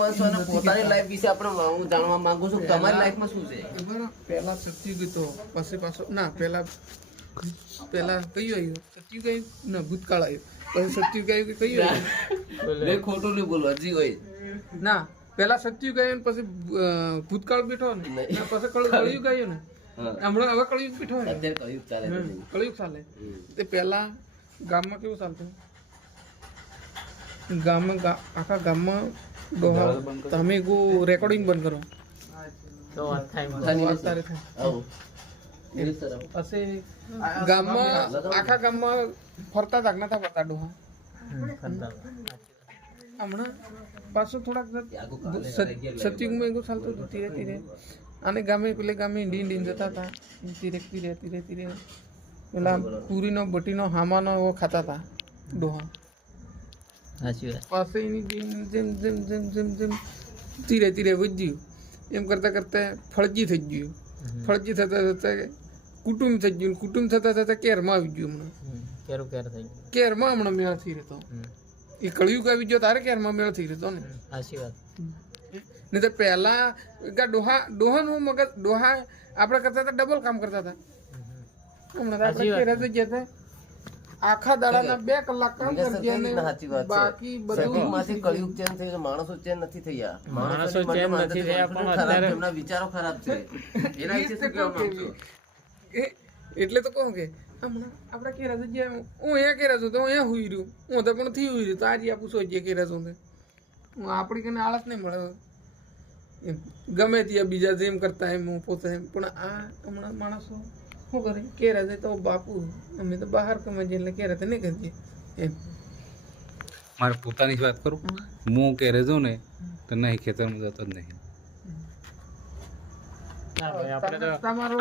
પોતાની લાઈફ વિશે આપણે હું જાણવા માંગુ છું તમારી લાઈફમાં શું છે પહેલા સત્યુગ હતો પછી પાછો ના પહેલા કયું આવ્યું સત્યુગ આવ્યું ના ભૂતકાળ આવ્યું પછી સત્યુગ આવ્યું કે કયું આવ્યું ખોટું નહીં બોલવું હજી હોય ના પહેલા સત્યુગ આવ્યું ને પછી ભૂતકાળ બેઠો ને પછી કળયુગ આવ્યું ને હમણાં હવે કળયુગ બેઠો ને અત્યારે કયું ચાલે કળયુગ ચાલે તે પહેલા ગામમાં કેવું ચાલતું ગામમાં આખા ગામમાં તમે રેકોર્ડિંગ બંધ કરો તો અત્યારે પછી ગામમાં આખા ગામમાં ફરતા જાગના હતા ફરતા ડોહા હમણાં પાછું થોડાક સત્યુગમાં એવું ચાલતું હતું ધીરે ધીરે અને ગામે પેલે ગામે ઈંડી જતા હતા ધીરે ધીરે પેલા પૂરીનો બટીનો હામાનો એવો ખાતા હતા ડોહા પાસે એની જેમ ધીરે ધીરે વધ્યું એમ કરતા કરતા ફળજી થઈ ગયું ફળજી થતા કુટુંબ થઈ ગયું કુટુંબ થતા કેરમાં આવી ગયું હમણાં કેરમાં હમણાં મેળ થઈ રહેતો એ કળિયુગ આવી ગયો તારે કેરમાં મેળ થઈ રહેતો ને નહીં તો પહેલા ડોહાનું મગજ ડોહા આપણે કરતા હતા ડબલ કામ કરતા હતા હમણાં આપણે કેરા થઈ ગયા હતા આખા દાડાના 2 કલાક કામ કરજે ને બાકી બધું માંથી કળિયુગ ચેન્જ થઈ માણસો ચેન્જ નથી થયા માણસો ચેન્જ નથી થયા પણ અત્યારે એમના વિચારો ખરાબ છે એના વિશે શું કહેવા માંગો છો એટલે તો કહું કે હમણાં આપણે કેરા થઈ ગયા હું અહીંયા કેરા છું તો અહીંયા હુઈ રહ્યું હું તો પણ થી હુઈ રહ્યું તો આજે આપું સોચીએ કેરા છું હું આપણી કને આળસ નહીં મળે ગમે ત્યાં બીજા જેમ કરતા એમ હું પોતે એમ પણ આ હમણાં માણસો શું કરે કેરા જાય તો બાપુ અમે તો બહાર કમાઈ જઈએ એટલે કેરા તો નહીં કરીએ એમ મારે પોતાની જ વાત કરું હું ઘેરે જાઉં ને તો નહીં ખેતરમાં જતો જ નહીં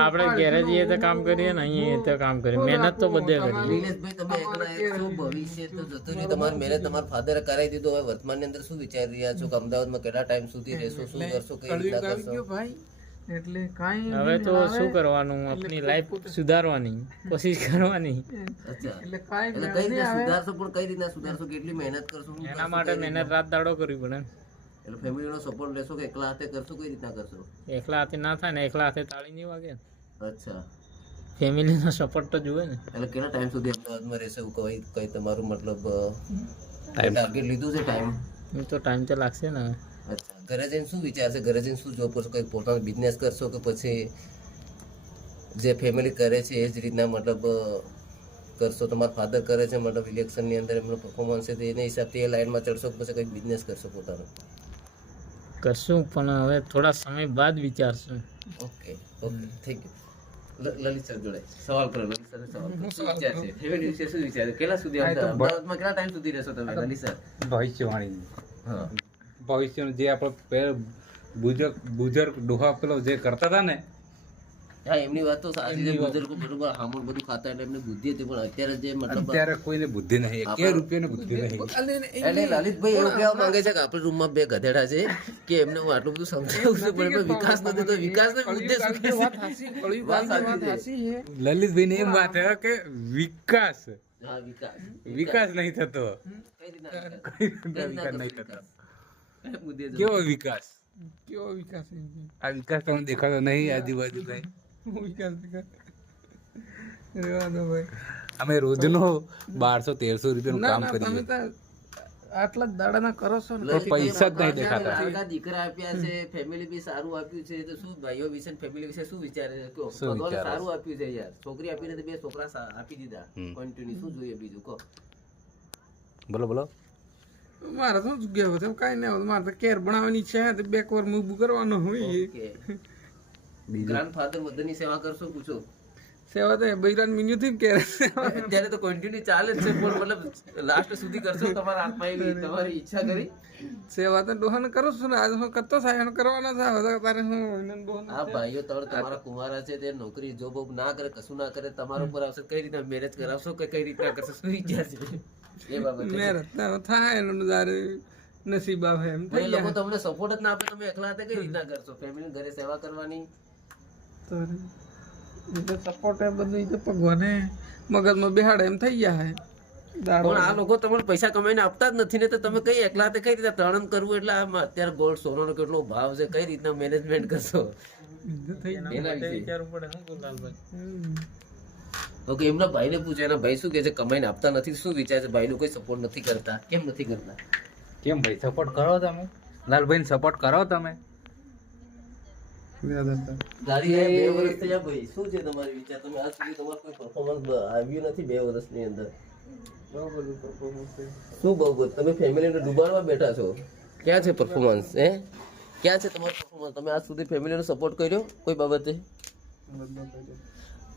આપણે ઘેરે જઈએ તો કામ કરીએ ને અહીંયા તો કામ કરીએ મહેનત તો બધે કરીએ નિલેશભાઈ તમે એકલા એક છો ભવિષ્ય તો જતું રહ્યું તમારી મહેનત તમારા ફાધરે કરાવી દીધું હવે વર્તમાનની અંદર શું વિચારી રહ્યા છો કે અમદાવાદમાં કેટલા ટાઈમ સુધી રહેશો શું કરશો કઈ રીતના કરશો ભાઈ એટલે કાંઈ હવે તો શું કરવાનું આપણી લાઈફ સુધારવાની કોશિશ કરવાની અચ્છા એટલે કાંઈ એટલે કઈ રીતના સુધારશો પણ કઈ રીતના સુધારશો કેટલી મહેનત કરશો શું એના માટે મહેનત રાત દાડો કરવી પડે એટલે ફેમિલીનો સપોર્ટ લેશો કે એકલા હાથે કરશો કઈ રીતના કરશો એકલા હાથે ના થાય ને એકલા હાથે તાળી નહીં વાગે અચ્છા ફેમિલીનો સપોર્ટ તો જોઈએ ને એટલે કેટલા ટાઈમ સુધી અમદાવાદમાં રહેશે એવું કઈ તમારું મતલબ ટાર્ગેટ લીધું છે ટાઈમ તો ટાઈમ તો લાગશે ને અચ્છા ઘરે જઈને શું વિચારશે ઘરે જઈને શું જોબ કરશો કંઈક પોતાનો બિઝનેસ કરશો કે પછી જે ફેમિલી કરે છે એ જ રીતના મતલબ કરશો તમારા ફાધર કરે છે મતલબ ઇલેક્શનની અંદર એમનું પરફોર્મન્સ છે તો એના હિસાબથી એ લાઈનમાં ચડશો કે પછી કંઈક બિઝનેસ કરશો પોતાનો કરશું પણ હવે થોડા સમય બાદ વિચારશું okay okay thank you Lalit sir જોડે સવાલ કરો લલિત સર સવાલ શું વિચાર છે ફેમિલી વિશે શું વિચાર કેટલા સુધી અમદાવાદમાં કેટલા ટાઈમ સુધી રહેશો તમે લલિત સર ભવિષ્યવાણી હા ભવિષ્યનું જે આપણે બુજુર્ગ ડોહા પેલો જે કરતા હતા ને હા એમની વાત તો સાચી છે બુઝુર્ગો બરોબર હામણ બધું ખાતા એટલે એમને બુદ્ધિ હતી પણ અત્યારે જે મતલબ અત્યારે કોઈને બુદ્ધિ નહીં 1 રૂપિયાની બુદ્ધિ નહીં એટલે લલિતભાઈ એવું કહેવા માંગે છે કે આપણા રૂમમાં 2 ગધેડા છે કે એમને હું આટલું બધું સમજાવું છું પણ એમાં વિકાસ નથી તો વિકાસનો મુદ્દે શું કહે છે લલિતભાઈ ની એમ વાત છે કે વિકાસ હા વિકાસ નહીં થતો કઈ રીતના વિકાસ નહીં થતો મુદ્દે કેવો વિકાસ કેવો વિકાસ આ વિકાસ તમને દેખાતો નહીં આજુબાજુ કઈ વિકાસ રેવા દો ભાઈ અમે રોજનો 1200-1300 રૂપિયાનું કામ કરીએ આટલા જ દાડાના કરો છો ને પૈસા જ નહીં દેખાતા દીકરા આપ્યા છે ફેમિલી બી સારું આપ્યું છે તો શું ભાઈઓ વિશે ફેમિલી વિશે શું વિચારે છે કહો ભગવાને સારું આપ્યું છે યાર છોકરી આપીને તો 2 છોકરા આપી દીધા કન્ટિન્યુ શું જોઈએ બીજું કહો બોલો મારે તો જગ્યા હોય કાંઈ ના હોય મારે તો કેર બનાવવાની ઈચ્છા તો બેકવર મૂવ કરવાનો હોય ગ્રાન્ડ ફાધર બધાની સેવા કરશો પૂછો સેવા તો બૈરાન મિન્યુ થી કેર ત્યારે તો કન્ટિન્યુ ચાલે જ છે પણ મતલબ લાસ્ટ સુધી કરશો તમારા આત્માએ તમારી ઈચ્છા કરી સેવા તો ડોહાને કરું છું ને આજે હું કરતો થાય એને કરવાના થાય તારે હું હા ભાઈઓ તમારા કુંવારા છે તે નોકરી જોબ ના કરે કશું ના કરે તમારા ઉપર આવશે કઈ રીતના મેરેજ કરાવશો કે કઈ રીતના કરશો શું વિચાર છે એ બાબતે મેરેજ થાય એનું તારે નસીબ આવે એમ એ લોકો તમને સપોર્ટ જ ના આપે તમે એકલા હાથે કઈ રીતના કરશો ફેમિલી ઘરે સેવા કરવાની સપોર્ટ એ બધું તો ભગવાને મગજમાં બેહાડે એમ થઈ ગયા હે દાડો પણ આ લોકો તમને પૈસા કમાઈને આપતા જ નથી ને તો તમે કઈ એકલા હાથે કઈ રીતે તળણ કરવું એટલે આમ અત્યારે ગોલ્ડ સોનાનો કેટલો ભાવ છે કઈ રીતના મેનેજમેન્ટ કરશો એના વિશે વિચારવું પડે શું ગુલાલભાઈ? ઓકે એમના ભાઈને પૂછે એના ભાઈ શું કે છે કમાઈને આપતા નથી શું વિચાર છે ભાઈનું કોઈ સપોર્ટ નથી કરતા કેમ નથી કરતા કેમ ભાઈ સપોર્ટ કરો તમે લાલભાઈને સપોર્ટ કરો તમે ગાડી બે વર્ષ થયા ભાઈ શું છે તમારી વિચાર તમે આજ સુધી તમારું કોઈ પરફોર્મન્સ આવ્યું નથી 2 વર્ષની અંદર શું બહુ બધું તમે ફેમિલીને ડૂબાડવા બેઠા છો ક્યાં છે પરફોર્મન્સ ક્યાં છે તમારું પરફોર્મન્સ તમે આજ સુધી ફેમિલીનો સપોર્ટ કર્યો કોઈ બાબતે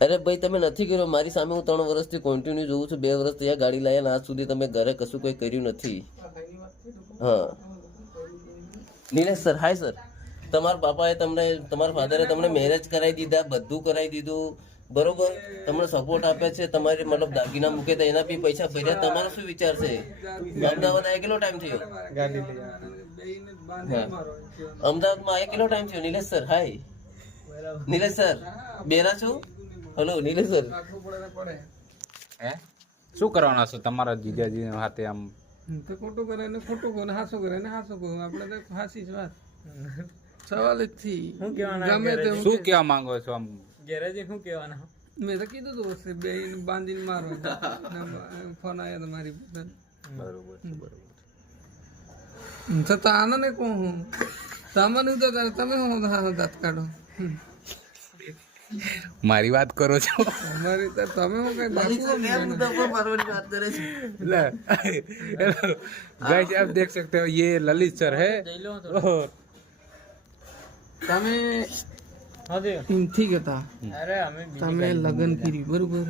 અરે ભાઈ તમે નથી કર્યો મારી સામે હું 3 વર્ષથી કોન્ટિન્યુ જોઉં છું 2 વર્ષ થયા ગાડી લાયા ને આજ સુધી તમે ઘરે કશું કોઈ કર્યું નથી હા નીલેશ સર હાય સર તમારા બાપાએ તમને તમારા ફાધરે તમને મેરેજ કરાવી દીધા બધું કરાવી દીધું બરોબર તમને સપોર્ટ આપે છે તમારી મતલબ દાગીના મૂકે તો એના બી પૈસા ભર્યા તમારો શું વિચાર છે અમદાવાદ આવ્યા કેટલો ટાઈમ થયો અમદાવાદમાં આવ્યા કેટલો ટાઈમ થયો નીલેશ સર હાય નીલેશ સર બેરા છો હલો નીલેશ સર હે શું કરવાના છો તમારા જીજાજી હાથે આમ તો ખોટું કરે ને ખોટું કહો ને હાસું કરે ને હાસું કહો આપણે તો હાસી જ વાત સવાલ જ થી શું કહેવાના ગમે તે શું કહેવા માંગો છો આમ ગેરેજે શું કહેવાના? મેં તો કીધું હતું વસ્તુ બે બાંધીને મારો ફોન આવ્યો તો મારી છતાં આનંદ કહું હું સામાન્ય તો તમે હું દાંત કાઢો મારી વાત કરો છો અમારી તો તમે હું કઈ બાપુ વાત કરે છે गाइस आप देख सकते हो ये ललित सर है और તમે એમથી કહેતા અરે અમે તમે લગ્ન કર્યું બરોબર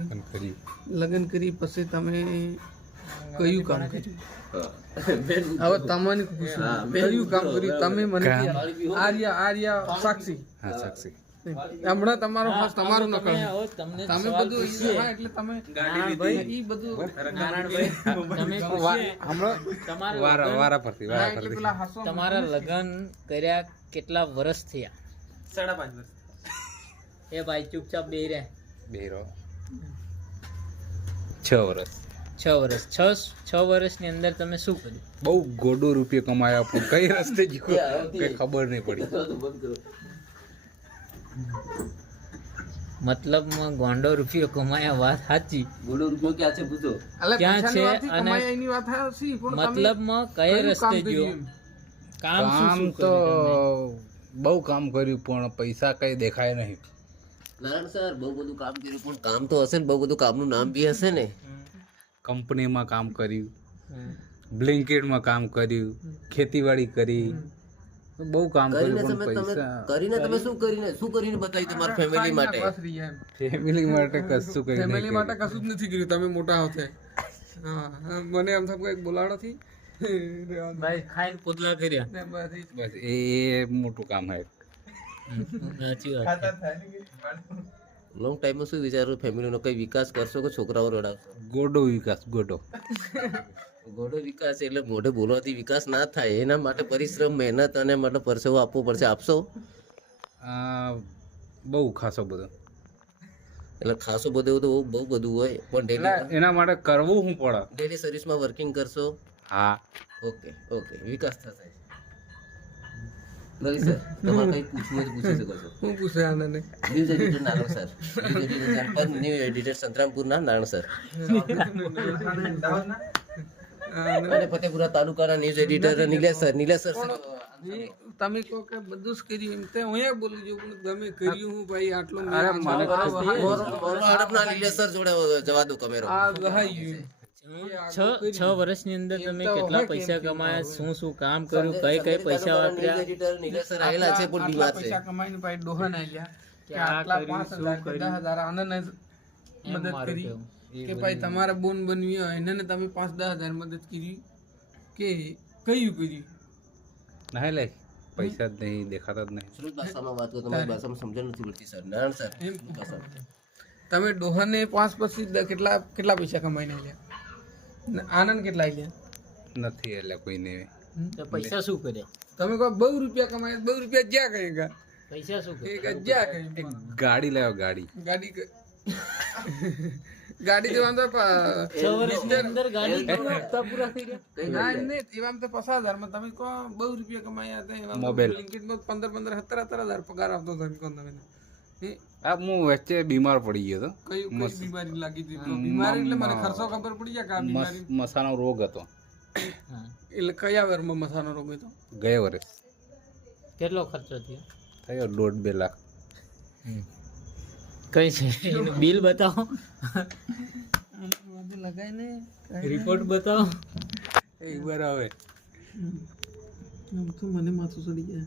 લગ્ન કરી પછી તમે કયું કામ કર્યું હવે તમને પૂછું કયું કામ કર્યું તમે મને કહો. આર્યા સાક્ષી हाँ साक्षी હમણાં તમારો ફર્સ્ટ તમારું ન કરો તમને તમે બધું હા, એટલે તમે ઈ બધું તમે हमारा वारा वारा परती હા, એટલે પેલા હાસો તમારા લગ્ન કર્યા કેટલા વર્ષ થયા? 5.5 વર્ષ. એ ભાઈ ચૂપચાપ બેહી રહે. बेरो 6 વર્ષ 6 વર્ષ 6 વર્ષની અંદર તમે શું કર્યું? બહુ ગોડો રૂપિયો કમાયા પણ કઈ રસ્તે ગયો કઈ ખબર નહીં પડી મતલબમાં ગોંડો રૂપિયો કમાયા વાત સાચી. બોલો રૂપિયો ક્યાં છે પૂછો અલે ક્યાં પૈસાની છે વાતથી અને કમાયા એની વાત હાચી, પણ તમે મતલબમાં કઈ કયું રસ્તે કામ ગયો? કર્યું એમ? કામ શું કામ શું તો કર્યું? બહુ કામ કર્યું પણ પૈસા કઈ દેખાય નહીં નારાયણ સર બહુ બધું કામ કર્યું પણ કામ તો હશે ને બહુ બધું કામનું નામ બી હશે ને કંપનીમાં કામ કર્યું બ્લિંકેટમાં કામ કર્યું ખેતીવાડી કરી બહુ કામ કરીને કર્યું તમે પણ તમે પૈસા કરીને તમે શું કરીને બતાવી તમારા ફેમિલી માટે બસ રહી એમ. ફેમિલી માટે કશું કઈ ફેમિલી નહીં માટે કશું જ નથી કર્યું તમે મોટા હોતે હા હા, મને આમ થતું કંઈક બોલાડો થી ભાઈ ખાઈને પોતલા કર્યા. ને બસ ઈ જ. બસ એ મોટું કામ હે સાચી વાત છે. લોંગ ટાઈમમાં શું વિચારો ફેમિલીનો કઈ વિકાસ કરશો કે છોકરાઓ રડાવશો ગોડો વિકાસ ગોડો ગોડો વિકાસ એટલે મોઢે બોલવાથી વિકાસ ના થાય એના માટે પરિશ્રમ મહેનત અને મતલબ પરસેવો આપવો પડશે આપશો આ બહુ ખાસો બધો એટલે ખાસો બધું તો બહુ બધું હોય પણ એના માટે કરવું શું પડે ડેલી સર્વિસમાં વર્કિંગ કરશો હા ઓકે ઓકે વિકાસ થશે લલિત સર તમારે કઈ પૂછવું હોય તો પૂછી શકો છો હું પૂછે Anand news editor Narayan sir news editor Janpad news editor સંતરામપુરના નારાયણ સર અને ફતેપુરા તાલુકાના ન્યૂઝ એડિટર નીલેશ સર તમે કહો કે બધું જ કર્યું એમ તે હું અહીંયા બોલું છું પણ તમે કર્યું હું ભાઈ આટલું અરે મને મોરો હડપના નીલેશ સર જોડે જવા દો કેમેરો આ વહાઈ ગયું 6 વર્ષની અંદર તમે કેટલા પૈસા કમાયા? શું શું કામ કર્યું? કઈ કઈ પૈસા વાપર્યા? એડિટર નીલેશ સર આવેલા છે પણ બીમાર છે પૈસા કમાઈને ભાઈ ડોહાને ગયા કે આટલા 5,000 કે 10,000 આનંદ મદદ કરી કે ભાઈ તમારા બોન બનવી હોય એને તમે 5-10,000 મદદ કરી કે કયું કર્યું ના લે પૈસા જ નહીં દેખાતા જ નહીં સુરત ભાષામાં વાત કરો તમારી ભાષામાં સમજણ નથી પડતી સર નારાયણ સર એમ તમે ડોહાને 5 પછી કેટલા પૈસા કમાઈને આવ્યા ને આનંદ કેટલા આવ્યા નથી એટલે કોઈને તો પૈસા શું કર્યા? તમે કહો બહુ રૂપિયા કમાયા બહુ રૂપિયા જ્યાં કહેગા પૈસા શું કર્યા? કે જ્યાં કહે ગાડી લાવ્યો ગાડી ગાડી ગાડી જવાનું તો 6 વર્ષની અંદર ગાડી કેવા હપ્તા પૂરા થઈ ગયા? ના એમ નહીં, એવામાં તો 50,000 માં તમે કહો બહુ રૂપિયા કમાયા હતા. એવામાં મોબાઈલ. લિંકિટમાં 15 17,000 પગાર આવતો હતો. એમ કહો તમે એ આ હું વચ્ચે બીમાર પડી ગયો હતો. કઈ બીમારી લાગી હતી? તો બીમારી એટલે મને ખર્ચો ખબર પડી જાય કે આ બીમારી મસાનો રોગ હતો હા. એટલે કયા વર્ષમાં મસાનો રોગ હતો? ગયા વર્ષ. કેટલો ખર્ચો થયો? થયો 1.5-2 લાખ. કઈ છે એનું બિલ બતાવો, લગાય ને રિપોર્ટ બતાવો. એ બરાબર. મને માથું ચડી જાય.